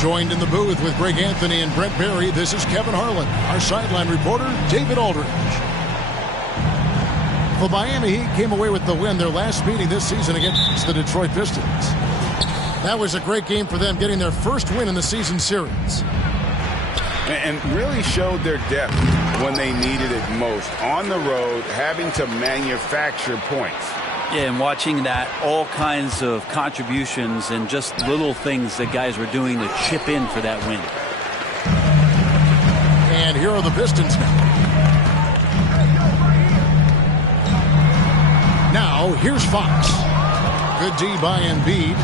Joined in the booth with Greg Anthony and Brent Barry, this is Kevin Harlan. Our sideline reporter, David Aldridge. The Miami Heat came away with the win their last meeting this season against the Detroit Pistons. That was a great game for them, getting their first win in the season series. And really showed their depth when they needed it most. On the road, having to manufacture points. Yeah, and watching that, all kinds of contributions and just little things that guys were doing to chip in for that win. And here are the Pistons now. Now, here's Fox. Good D by Embiid.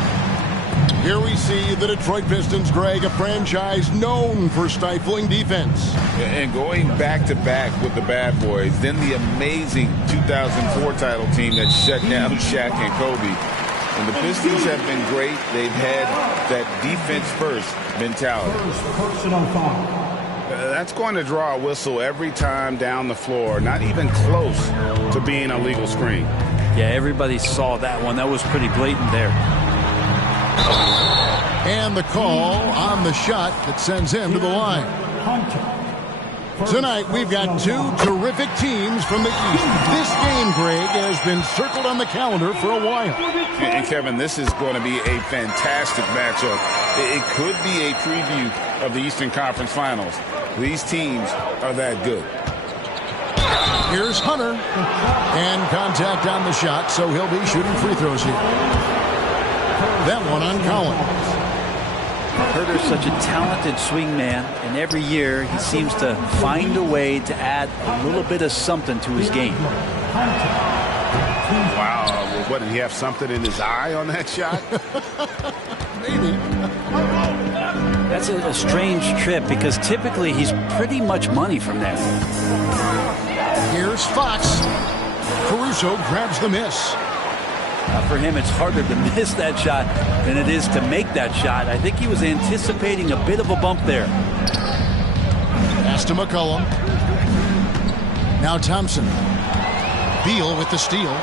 Here we see the Detroit Pistons, Greg, a franchise known for stifling defense. And going back-to-back with the bad boys, then the amazing 2004 title team that shut down Shaq and Kobe. And the Pistons have been great. They've had that defense-first mentality. That's going to draw a whistle every time down the floor, not even close to being a legal screen. Yeah, everybody saw that one. That was pretty blatant there. And the call on the shot that sends him to the line. Tonight, we've got two terrific teams from the East. This game, Greg, has been circled on the calendar for a while. And Kevin, this is going to be a fantastic matchup. It could be a preview of the Eastern Conference Finals. These teams are that good. Here's Hunter. And contact on the shot, so he'll be shooting free throws here. That one on Collins. Huerter's such a talented swing man, and every year he seems to find a way to add a little bit of something to his game. Wow. What, did he have something in his eye on that shot? Maybe. That's a strange trip because typically he's pretty much money from there. Here's Fox. Caruso grabs the miss. For him, it's harder to miss that shot than it is to make that shot. I think he was anticipating a bit of a bump there. Pass to McCollum. Now Thompson. Beal with the steal.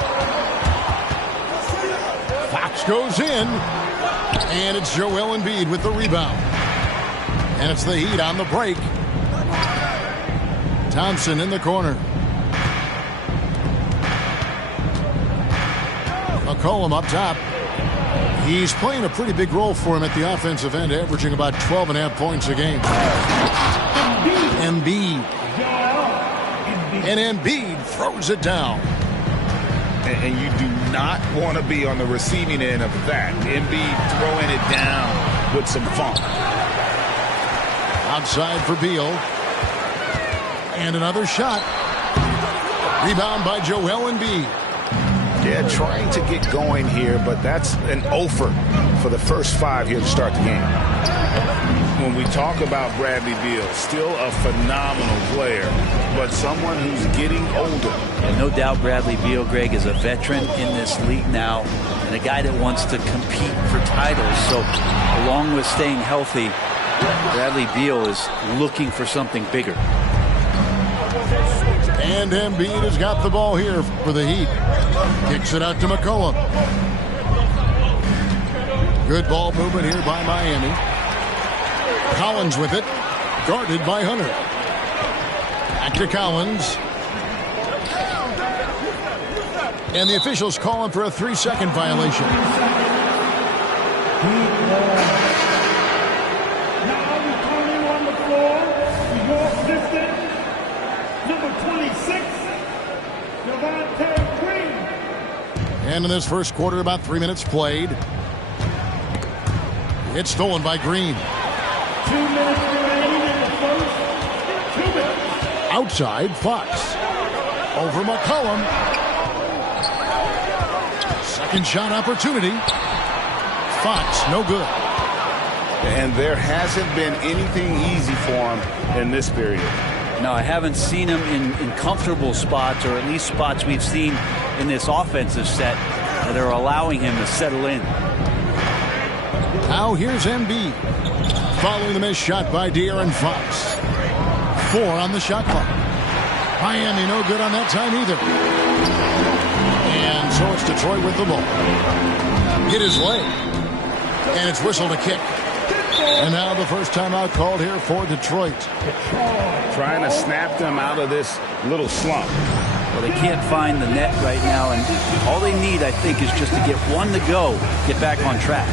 Fox goes in. And it's Joel Embiid with the rebound. And it's the Heat on the break. Thompson in the corner. McCollum up top. He's playing a pretty big role for him at the offensive end, averaging about 12.5 points a game. Embiid. And Embiid throws it down. And you do not want to be on the receiving end of that. Embiid throwing it down with some funk. Outside for Beal. And another shot. Rebound by Joel Embiid. Yeah, trying to get going here, but that's an offer for the first 5 here to start the game. When we talk about Bradley Beal, still a phenomenal player, but someone who's getting older. And no doubt Bradley Beal, Greg, is a veteran in this league now and a guy that wants to compete for titles. So along with staying healthy, Bradley Beal is looking for something bigger. And Embiid has got the ball here for the Heat. Kicks it out to McCollum. Good ball movement here by Miami. Collins with it. Guarded by Hunter. Back to Collins. And the officials calling for a 3-second violation. And in this first quarter, about 3 minutes played. It's stolen by Green. 2 minutes remaining in the first. 2 minutes. Outside, Fox. Over McCollum. Second shot opportunity. Fox, no good. And there hasn't been anything easy for him in this period. No, I haven't seen him in comfortable spots, or at least spots we've seen in this offensive set that are allowing him to settle in. Now here's Embiid. Following the missed shot by De'Aaron Fox. 4 on the shot clock. Miami no good on that time either. And so it's Detroit with the ball. Hit his leg. And it's whistled a kick. And now the first timeout called here for Detroit. Trying to snap them out of this little slump. Well, they can't find the net right now, and all they need, I think, is just to get one to go, get back on track.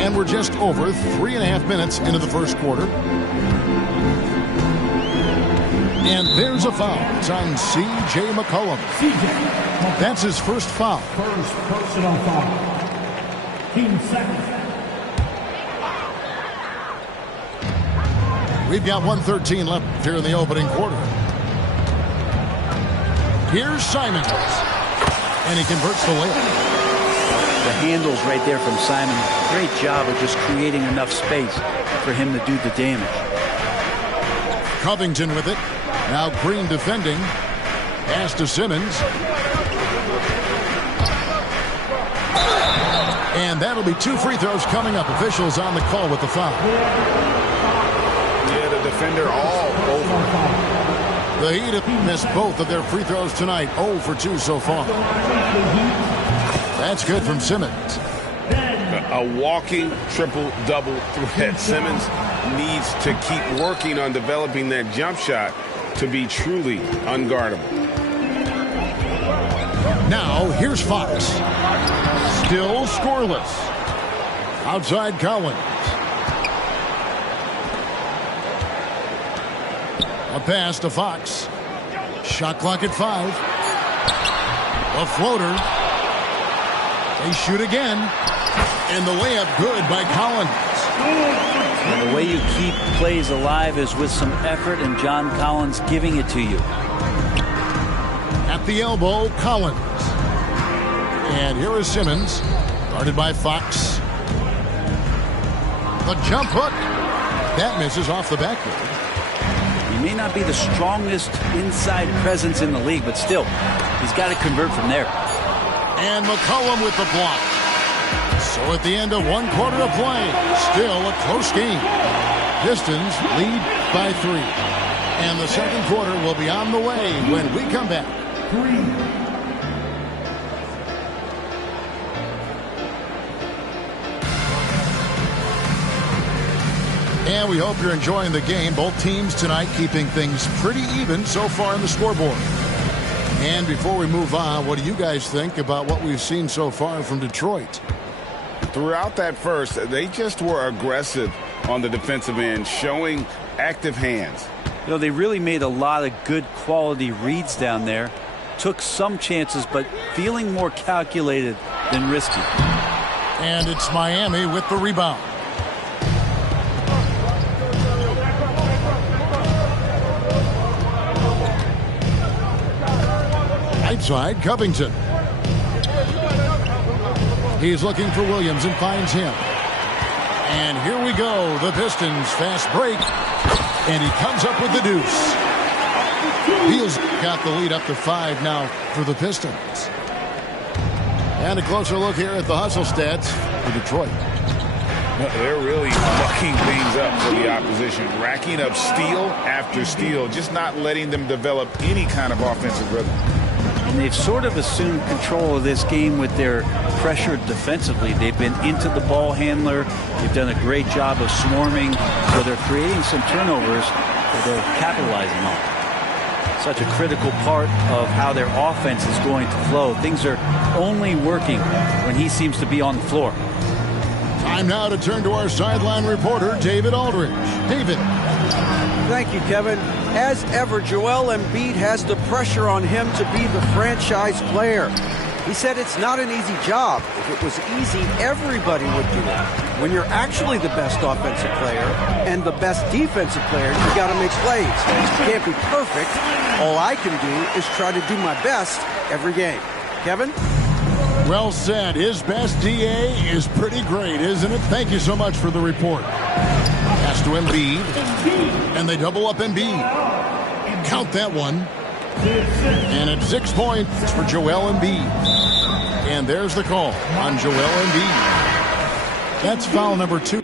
And we're just over 3.5 minutes into the first quarter. And there's a foul. It's on C.J. McCollum. That's his first foul. First personal foul. Team second. We've got 1:13 left here in the opening quarter. Here's Simons. And he converts the layup. The handles right there from Simon. Great job of just creating enough space for him to do the damage. Covington with it. Now Green defending. Pass to Simmons. And that'll be 2 free throws coming up. Officials on the call with the foul. Yeah, the defender all over. The Heat have missed both of their free throws tonight. 0 for 2 so far. That's good from Simmons. A walking triple-double threat. Simmons needs to keep working on developing that jump shot to be truly unguardable. Now, here's Fox. Still scoreless. Outside Collins. A pass to Fox. Shot clock at 5. A floater. They shoot again. And the layup good by Collins. And the way you keep plays alive is with some effort, and John Collins giving it to you. At the elbow, Collins. And here is Simmons. Guarded by Fox. The jump hook. That misses off the backboard. He may not be the strongest inside presence in the league, but still, he's got to convert from there. And McCollum with the block. So at the end of 1 quarter of play, still a close game. Pistons lead by 3. And the second quarter will be on the way when we come back. 3. And we hope you're enjoying the game. Both teams tonight keeping things pretty even so far in the scoreboard. And before we move on, what do you guys think about what we've seen so far from Detroit? Throughout that first, they just were aggressive on the defensive end, showing active hands. You know, they really made a lot of good quality reads down there. Took some chances, but feeling more calculated than risky. And it's Miami with the rebound. Right side, Covington. He's looking for Williams and finds him. And here we go. The Pistons fast break. And he comes up with the deuce. Beal's got the lead up to 5 now for the Pistons. And a closer look here at the hustle stats for Detroit. They're really mucking things up for the opposition, racking up steal after steal, just not letting them develop any kind of offensive rhythm. And they've sort of assumed control of this game with their pressure defensively. They've been into the ball handler. They've done a great job of swarming. So they're creating some turnovers that they're capitalizing on. Such a critical part of how their offense is going to flow. Things are only working when he seems to be on the floor. Time now to turn to our sideline reporter, David Aldridge. David. Thank you, Kevin. As ever, Joel Embiid has the pressure on him to be the franchise player. He said it's not an easy job. If it was easy, everybody would do it. When you're actually the best offensive player and the best defensive player, you got to make plays. You can't be perfect. All I can do is try to do my best every game. Kevin? Well said. His best DA is pretty great, isn't it? Thank you so much for the report. Pass to Embiid. And they double up Embiid. Count that one. And it's 6 points for Joel Embiid. And there's the call on Joel Embiid. That's foul number 2.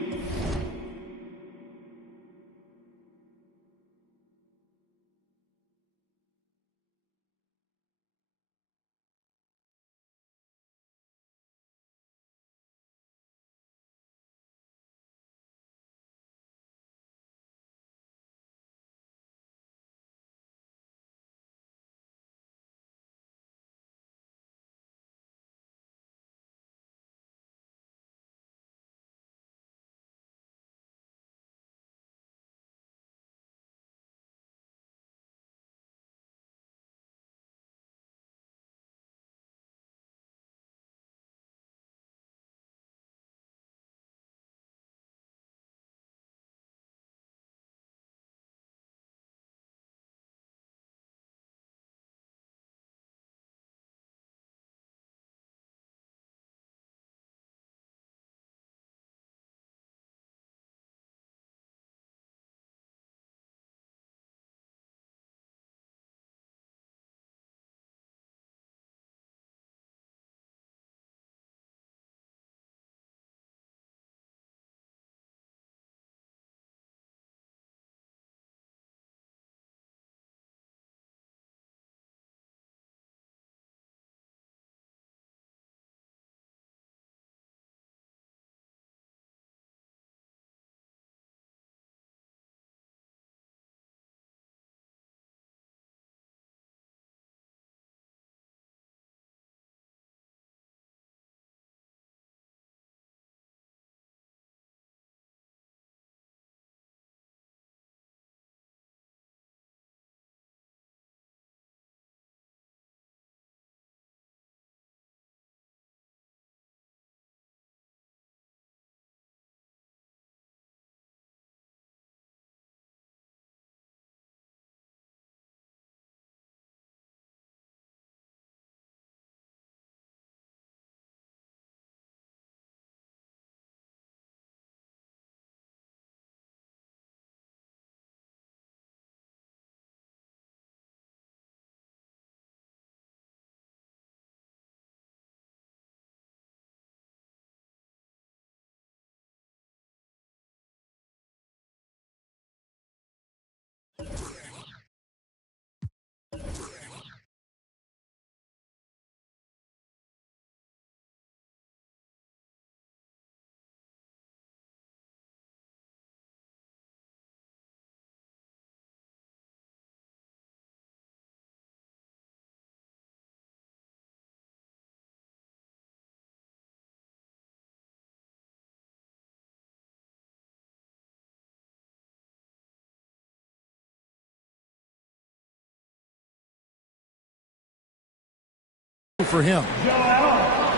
For him.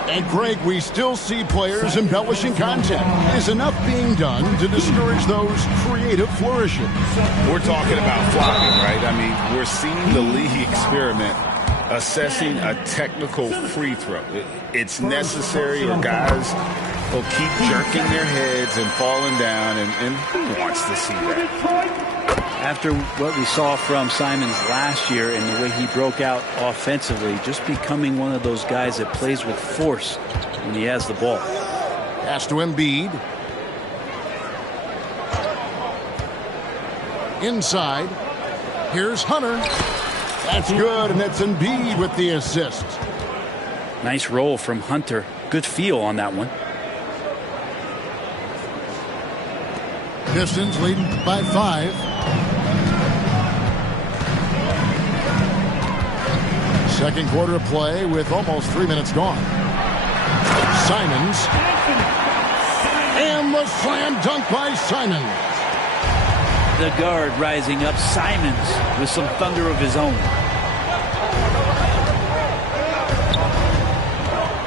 And Greg, we still see players embellishing content. Is enough being done to discourage those creative flourishes? We're talking about flopping, right? I mean, we're seeing the league experiment assessing a technical free throw. It's necessary, or guys will keep jerking their heads and falling down, and who wants to see that? After what we saw from Simons last year and the way he broke out offensively, just becoming one of those guys that plays with force when he has the ball. Pass to Embiid. Inside. Here's Hunter. That's good, and that's Embiid with the assist. Nice roll from Hunter. Good feel on that one. Pistons leading by 5. Second quarter of play with almost 3 minutes gone. Simons. And the slam dunk by Simons. The guard rising up. Simons with some thunder of his own.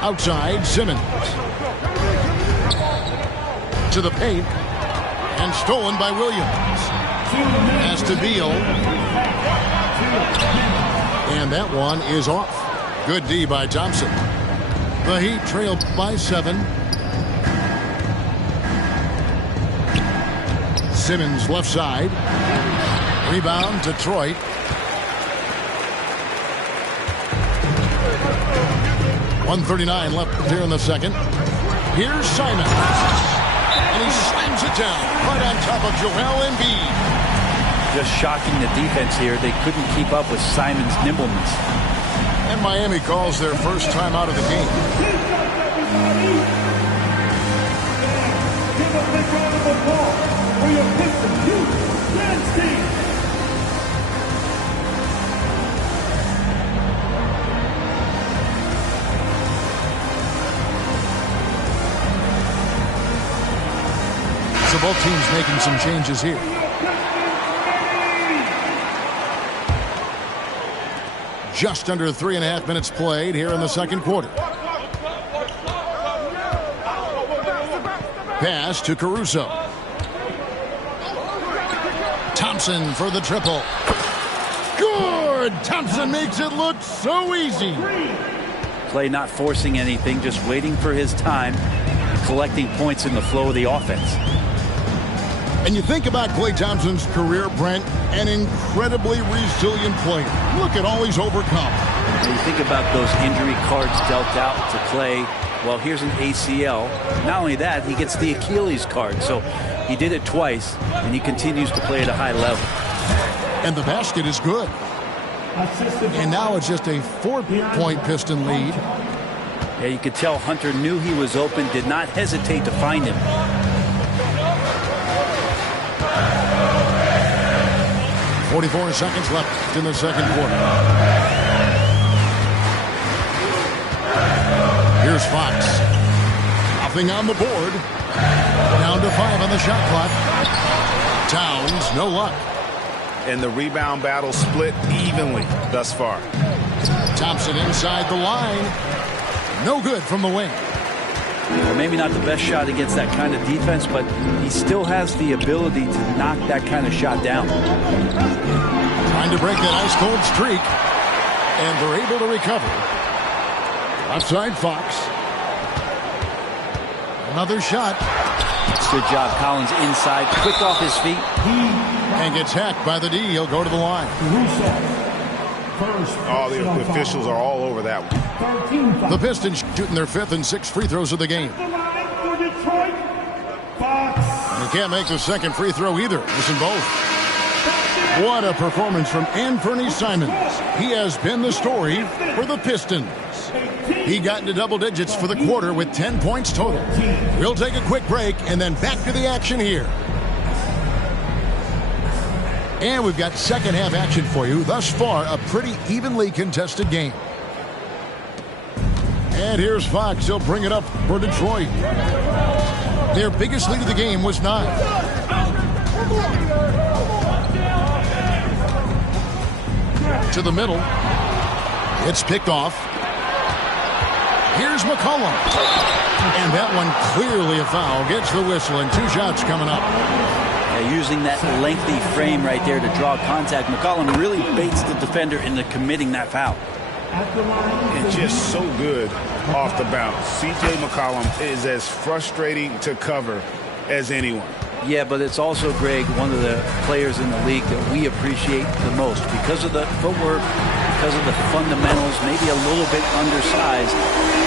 Outside, Simmons. To the paint. And stolen by Williams. Pass to Beal. And that one is off. Good D by Thompson. The Heat trail by 7. Simmons left side. Rebound, Detroit. 1:39 left here in the second. Here's Simons. And he slams it down right on top of Joel Embiid. Just shocking the defense here. They couldn't keep up with Simons' nimbleness. And Miami calls their first time out of the game. Give a big round of applause for your Pistons youth dance team. So both teams making some changes here. Just under 3.5 minutes played here in the second quarter. Pass to Caruso. Thompson for the triple. Good! Thompson makes it look so easy. Play not forcing anything, just waiting for his time, collecting points in the flow of the offense. And you think about Klay Thompson's career, Brent, an incredibly resilient player. Look at all he's overcome. And you think about those injury cards dealt out to Klay. Well, here's an ACL. Not only that, he gets the Achilles card. So he did it twice, and he continues to play at a high level. And the basket is good. And now it's just a 4-point Piston lead. Yeah, you could tell Hunter knew he was open, did not hesitate to find him. 44 seconds left in the second quarter. Here's Fox. Nothing on the board. Down to 5 on the shot clock. Towns, no luck. And the rebound battle split evenly thus far. Thompson inside the line. No good from the wing. Well, maybe not the best shot against that kind of defense, but he still has the ability to knock that kind of shot down. Trying to break that ice-cold streak. And they're able to recover. Outside Fox. Another shot. Good job, Collins inside, quick off his feet. And gets hacked by the D. He'll go to the line. All the officials are all over that one. The Pistons shooting their 5th and 6th free throws of the game. The line for Detroit, Fox. They can't make the second free throw either. Listen both. What a performance from Anthony Simons. He has been the story for the Pistons. He got into double digits for the quarter with 10 points total. We'll take a quick break and then back to the action here. And we've got second half action for you. Thus far, a pretty evenly contested game. And here's Fox. He'll bring it up for Detroit. Their biggest lead of the game was 9. To the middle. It's picked off. Here's McCollum. And that one clearly a foul. Gets the whistle and 2 shots coming up. Using that lengthy frame right there to draw contact, McCollum really baits the defender into committing that foul. And just so good off the bounce. C.J. McCollum is as frustrating to cover as anyone. Yeah, but it's also, Greg, one of the players in the league that we appreciate the most because of the footwork, because of the fundamentals, maybe a little bit undersized.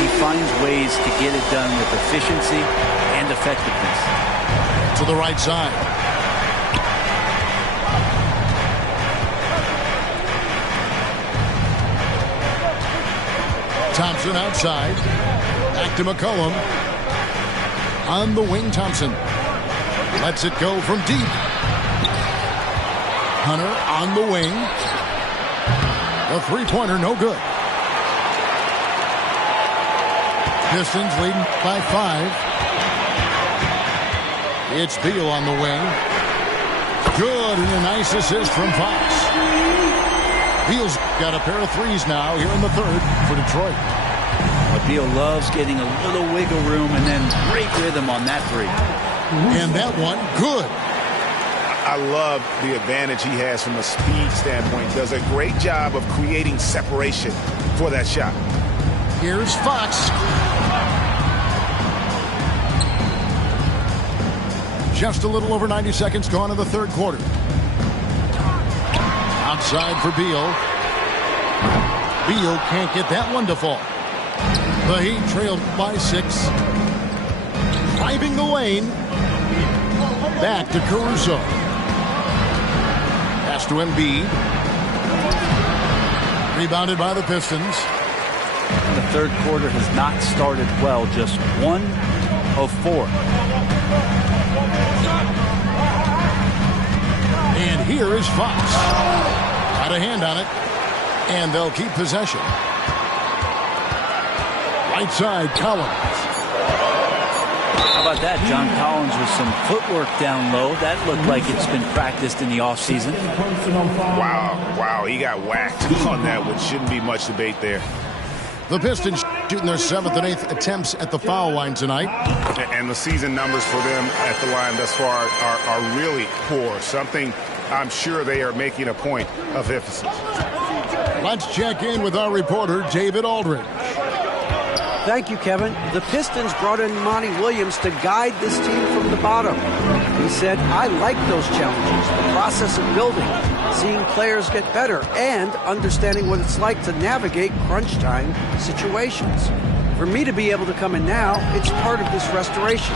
He finds ways to get it done with efficiency and effectiveness. To the right side. Thompson outside. Back to McCollum. On the wing, Thompson. Lets it go from deep. Hunter on the wing. A three-pointer, no good. Pistons leading by 5. It's Beal on the wing. Good, and a nice assist from Fox. Beal's got a pair of threes now here in the third for Detroit. But Beal loves getting a little wiggle room and then great rhythm on that three. And that one, good. I love the advantage he has from a speed standpoint. Does a great job of creating separation for that shot. Here's Fox. Just a little over 90 seconds gone in the third quarter. Outside for Beal. Beal can't get that one to fall. The Heat trailed by 6. Driving the lane. Back to Caruso. Pass to Embiid. Rebounded by the Pistons. The third quarter has not started well. Just 1 of 4. And here is Fox. Got a hand on it. And they'll keep possession. Right side, Collins. How about that? John Collins with some footwork down low. That looked like it's been practiced in the offseason. Wow. He got whacked on that, which shouldn't be much debate there. The Pistons shooting their 7th and 8th attempts at the foul line tonight. And the season numbers for them at the line thus far are really poor. Something I'm sure they are making a point of emphasis. Let's check in with our reporter, David Aldridge. Thank you, Kevin. The Pistons brought in Monty Williams to guide this team from the bottom. He said, I like those challenges, the process of building, seeing players get better, and understanding what it's like to navigate crunch time situations. For me to be able to come in now, it's part of this restoration.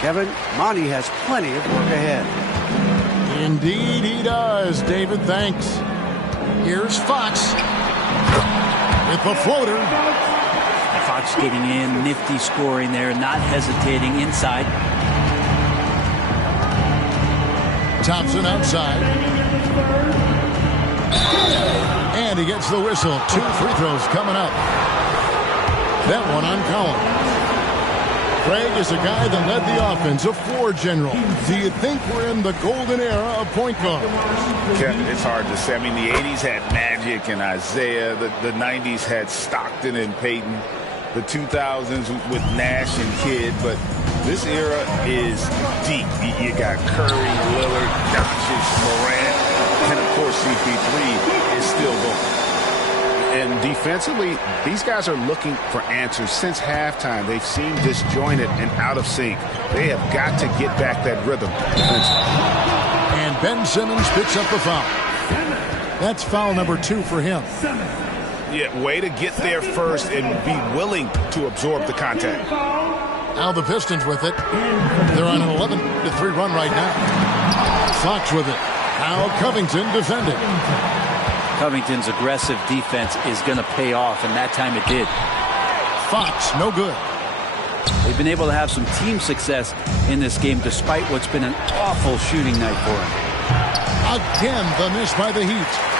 Kevin, Monty has plenty of work ahead. Indeed he does, David. Thanks. Here's Fox with the floater. Fox getting in, nifty scoring there, not hesitating inside. Thompson outside. And he gets the whistle. 2 free throws coming up. That one on Collins. Craig is a guy that led the offense, a floor general. Do you think we're in the golden era of point guard? Kevin, it's hard to say. I mean, the 80s had Magic and Isaiah. The 90s had Stockton and Peyton. The 2000s with Nash and Kidd. But this era is deep. You got Curry, Lillard, Doncic, Morant, and of course CP3 is still going. And defensively, these guys are looking for answers since halftime. They've seemed disjointed and out of sync. They have got to get back that rhythm defensively. And Ben Simmons picks up the foul. That's foul number 2 for him. Yeah, way to get there first and be willing to absorb the contact. Now the Pistons with it. They're on an 11-3 run right now. Fox with it. Now Covington defending. Covington's aggressive defense is going to pay off, and that time it did. Fox, no good. They've been able to have some team success in this game despite what's been an awful shooting night for him. Again, the miss by the Heat.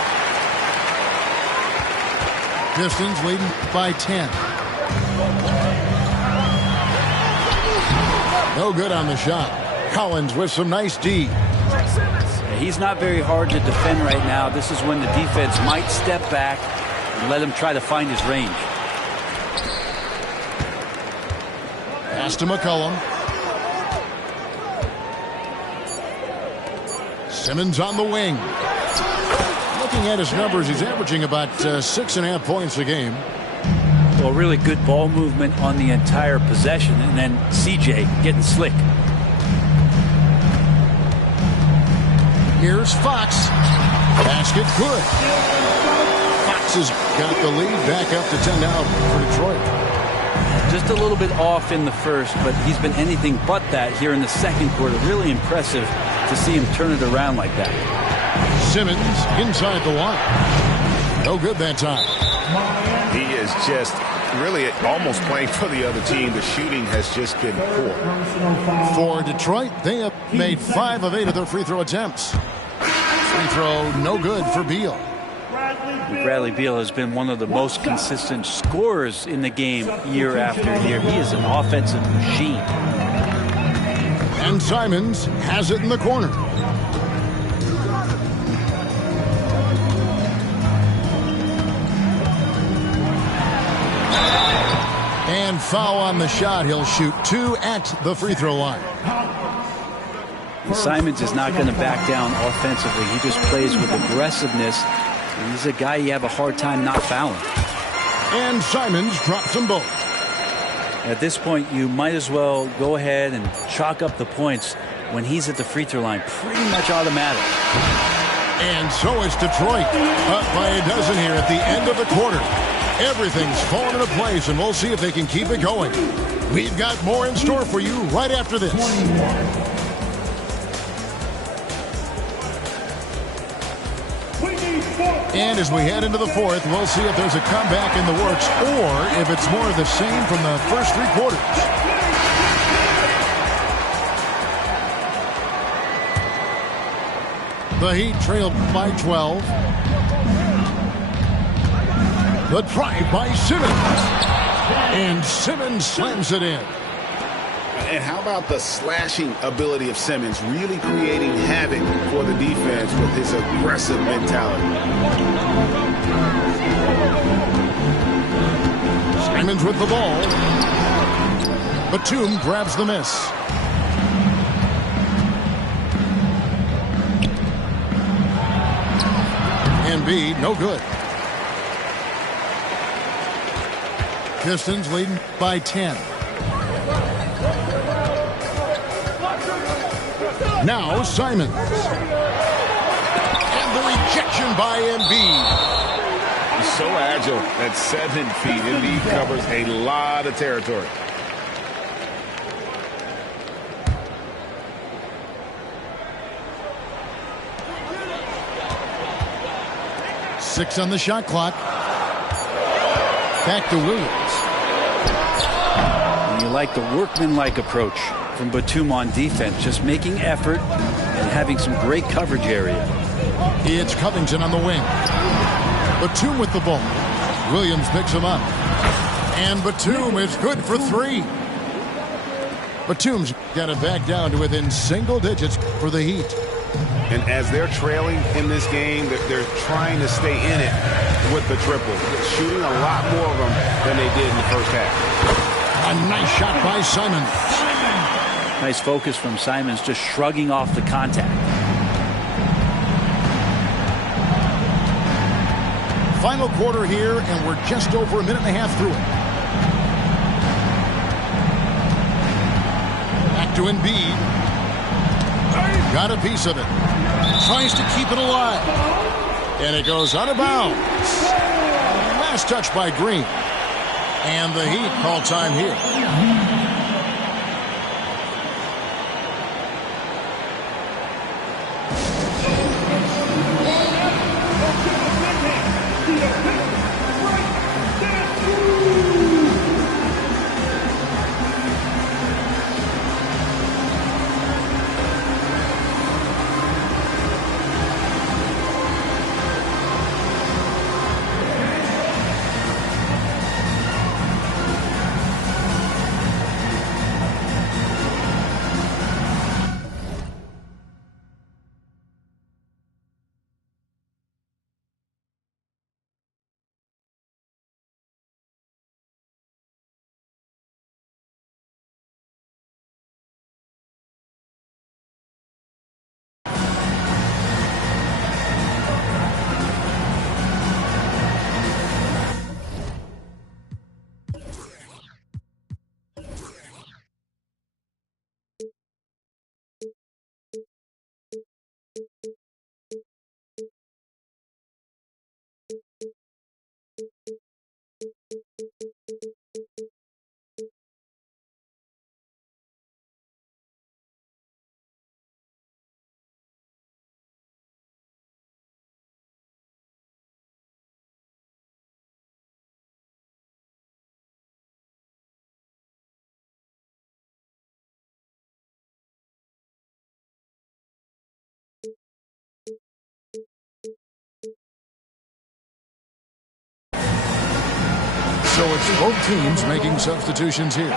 Pistons leading by 10. No good on the shot. Collins with some nice D. He's not very hard to defend right now. This is when the defense might step back and let him try to find his range. Pass to McCollum. Simmons on the wing. Looking at his numbers, he's averaging about 6.5 points a game. Well, really good ball movement on the entire possession, and then CJ getting slick. Here's Fox. Basket good. Fox has got the lead back up to 10 now for Detroit. Just a little bit off in the first, but he's been anything but that here in the second quarter. Really impressive to see him turn it around like that. Simmons inside the line. No good that time. He is just really almost playing for the other team. The shooting has just been poor. For Detroit, they have made 5 of 8 of their free throw attempts. Free throw no good for Beal. Bradley Beal has been one of the most consistent scorers in the game year after year. He is an offensive machine. And Simons has it in the corner. And foul on the shot. He'll shoot 2 at the free throw line. Simons is not going to back down offensively. He just plays with aggressiveness. And he's a guy you have a hard time not fouling. And Simons drops them both. At this point, you might as well go ahead and chalk up the points when he's at the free throw line. Pretty much automatic. And so is Detroit. Up by a dozen here at the end of the quarter. Everything's falling into place, and we'll see if they can keep it going. We've got more in store for you right after this. And as we head into the fourth, we'll see if there's a comeback in the works or if it's more of the same from the first three quarters. The Heat trailed by 12. The drive by Simmons. And Simmons slams it in. And how about the slashing ability of Simmons, really creating havoc for the defense with his aggressive mentality. Simons with the ball. Batum grabs the miss. Embiid, no good. Pistons leading by 10. Now Simons. And the rejection by Embiid. He's so agile at 7 feet. Embiid covers a lot of territory. Six on the shot clock. Back to Williams. And you like the workmanlike approach from Batum on defense, just making effort and having some great coverage area. It's Covington on the wing. Batum with the ball. Williams picks him up. And Batum is good for three. Batum's got it back down to within single digits for the Heat. And as they're trailing in this game, they're trying to stay in it with the triple. Shooting a lot more of them than they did in the first half. A nice shot by Simons. Nice focus from Simons, just shrugging off the contact. Final quarter here, and we're just over a minute and a half through it. Back to Embiid. Got a piece of it. Tries to keep it alive. And it goes out of bounds. Last touch by Green. And the Heat call time here. So it's both teams making substitutions here.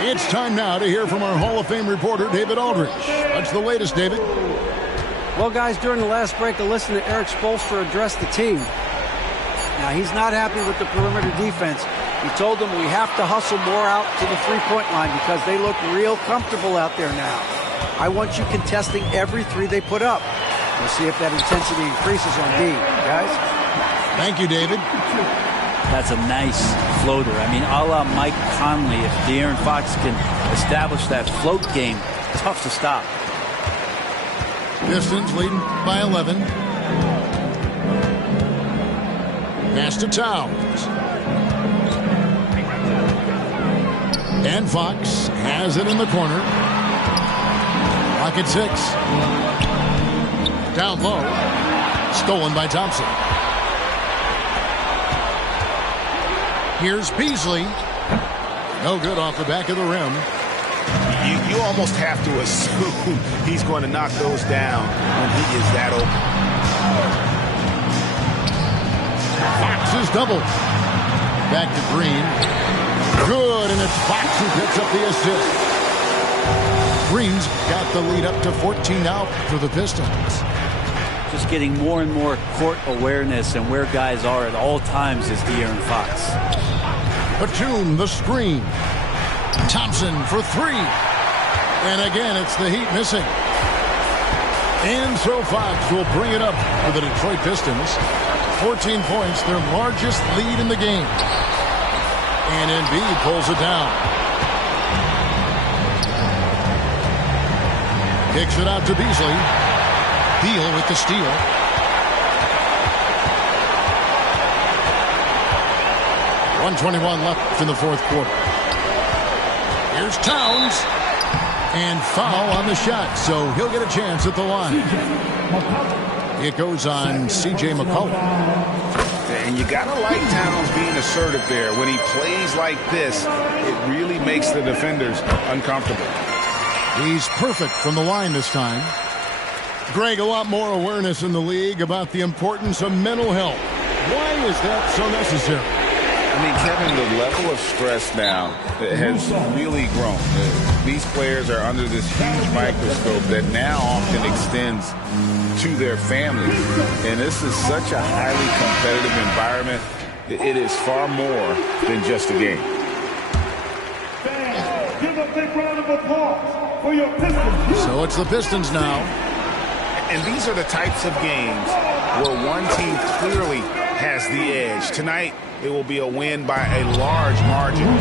It's time now to hear from our Hall of Fame reporter, David Aldridge. What's the latest, David? Well, guys, during the last break, I listened to Eric Spoelstra address the team. Now, he's not happy with the perimeter defense. He told them we have to hustle more out to the three-point line because they look real comfortable out there now. I want you contesting every three they put up. We'll see if that intensity increases on D, guys. Thank you, David. That's a nice floater. I mean, a la Mike Conley, if De'Aaron Fox can establish that float game, tough to stop. Pistons leading by 11. Pass to Towns. And Fox has it in the corner. Pocket 6. Down low. Stolen by Thompson. Here's Beasley. No good off the back of the rim. You almost have to assume he's going to knock those down when he is that open. Fox is doubled. Back to Green. Good, and it's Fox who picks up the assist. Green's got the lead up to 14 out for the Pistons. Just getting more and more court awareness and where guys are at all times is De'Aaron Fox. Batum, the screen. Thompson for 3. And again, it's the Heat missing. And so Fox will bring it up for the Detroit Pistons. 14 points, their largest lead in the game. And Embiid pulls it down. Kicks it out to Beasley. Beal with the steal. .121 left in the fourth quarter. Here's Towns. And foul on the shot, so he'll get a chance at the line. It goes on C.J. McCollum. And you got to like Towns being assertive there. When he plays like this, it really makes the defenders uncomfortable. He's perfect from the line this time. Greg, a lot more awareness in the league about the importance of mental health. Why is that so necessary? I mean, Kevin, the level of stress now has really grown. These players are under this huge microscope that now often extends to their families. And this is such a highly competitive environment. It is far more than just a game. Fans, give a big round of applause for your Pistons. So it's the Pistons now. And these are the types of games where one team clearly has the edge. Tonight, it will be a win by a large margin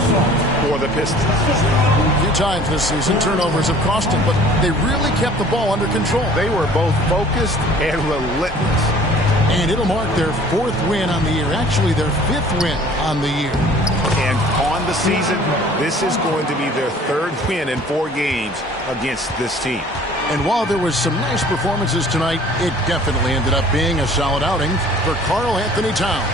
for the Pistons. A few times this season, turnovers have cost them, but they really kept the ball under control. They were both focused and relentless. And it'll mark their 4th win on the year. Actually, their 5th win on the year. And on the season, this is going to be their 3rd win in 4 games against this team. And while there was some nice performances tonight, it definitely ended up being a solid outing for Karl Anthony Towns.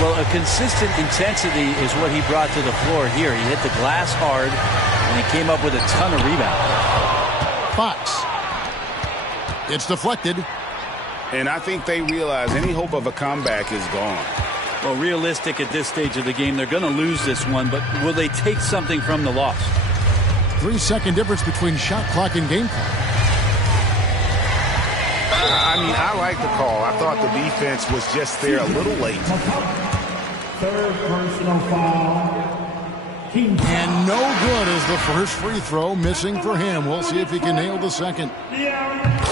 Well, a consistent intensity is what he brought to the floor here. He hit the glass hard, and he came up with a ton of rebounds. Fox. It's deflected. And I think they realize any hope of a comeback is gone. Well, realistic at this stage of the game, they're going to lose this one, but will they take something from the loss? 3-second difference between shot clock and game clock. I mean, I like the call. I thought the defense was just there a little late. 3rd personal foul. And no good is the first free throw, missing for him. We'll see if he can nail the second.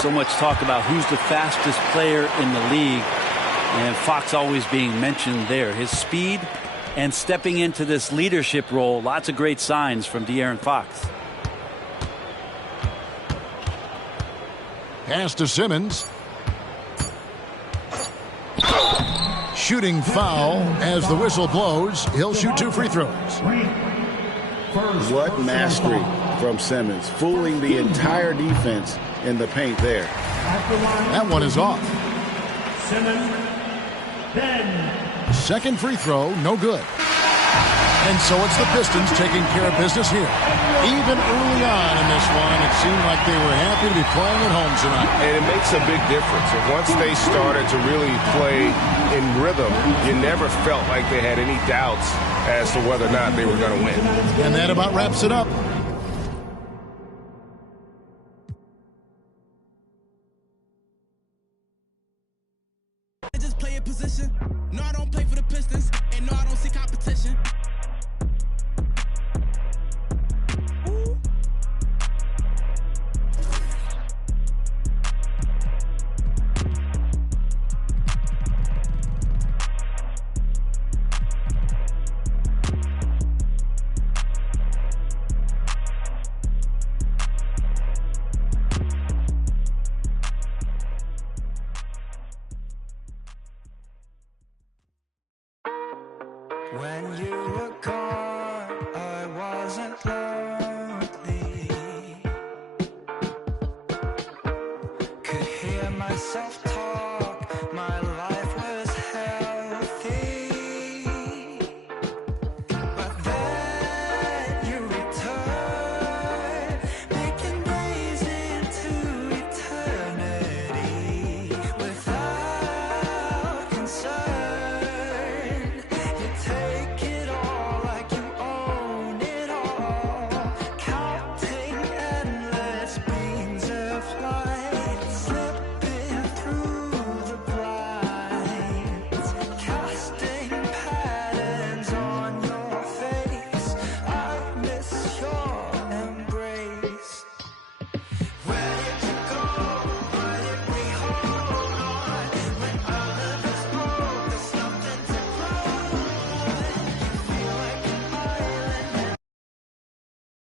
So much talk about who's the fastest player in the league, and Fox always being mentioned there. His speed and stepping into this leadership role, lots of great signs from De'Aaron Fox. Pass to Simmons. Shooting foul as the whistle blows. He'll shoot 2 free throws. What mastery from Simmons, fooling the entire defense in the paint there. That one is off. Simmons, then. Second free throw, no good. And so it's the Pistons taking care of business here. Even early on in this one, it seemed like they were happy to be playing at home tonight. And it makes a big difference. And once they started to really play in rhythm, you never felt like they had any doubts as to whether or not they were going to win. And that about wraps it up. Just play a position. No, I don't play for the Pistons, and no, I don't see competition. When you were gone, I wasn't lonely. Could hear myself